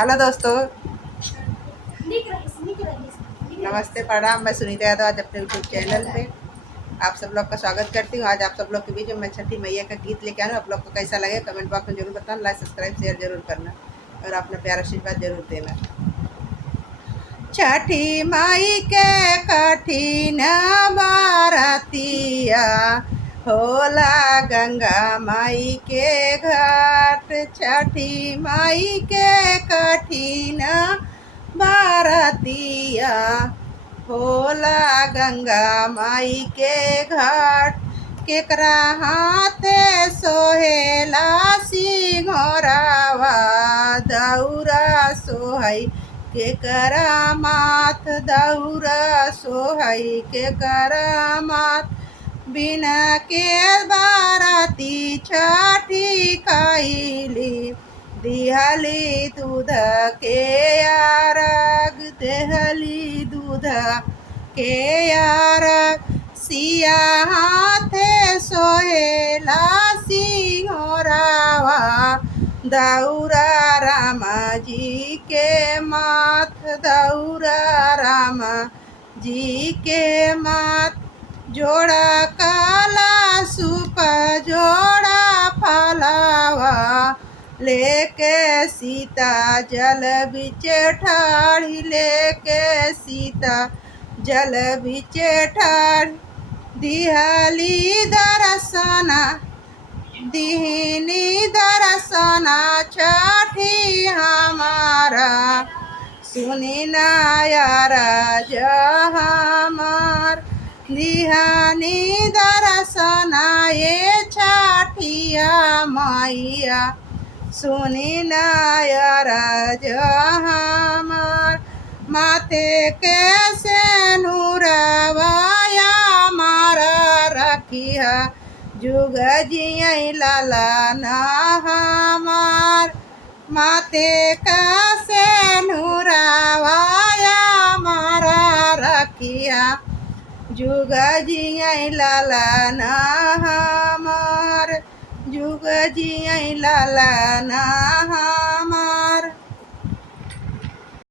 Hello दोस्तों, नमस्ते प्रणाम। मैं सुनीता यादव आज अपने यूट्यूब चैनल पे आप सब लोग का स्वागत करती हूँ। आज आप सब लोग के बीच में मैं छठी मैया का गीत लेके आना। आप लोग को कैसा लगे कमेंट बॉक्स में जरूर बताना। लाइक सब्सक्राइब शेयर जरूर करना और अपना प्यारा आशीर्वाद जरूर देना। छठी माई के कठिन बारतिया होला गंगा माई के घाट। छठी माई के कठिन बारतिया होला गंगा माई के घाट। केकरा हाथे सोहेला सिंघोरावा दौरा सोहई केकरा माथ दौरा सोहई केकरा माथ। बिना के बाराती छठी कैली दिहली दूध के आरग देहली दूध के आरग। सिया हाथे सोहेला सिंघोरावा दौरा रामा जी के माथ दौरा रामा जी के माथ। जोड़ा काला सूप जोड़ा फलावा लेके सीता जल बिच ठाढ़ी लेके सीता जल बिच ठाढ़ी। दिहली दर्शना दिहिनी दर्शना छठी हमारा सुनी नायारा हमार। दिहानी दर्शना ये छठिया मैया सुनी नायारा हमार। माथे कैसे नूरवाया मारा रखिया जुग जियई लाला ना हमार। माथे कैसे नूरवाया मारा रखिया जुग जियई लाला ना हमार जुग जियई लाला ना हमार।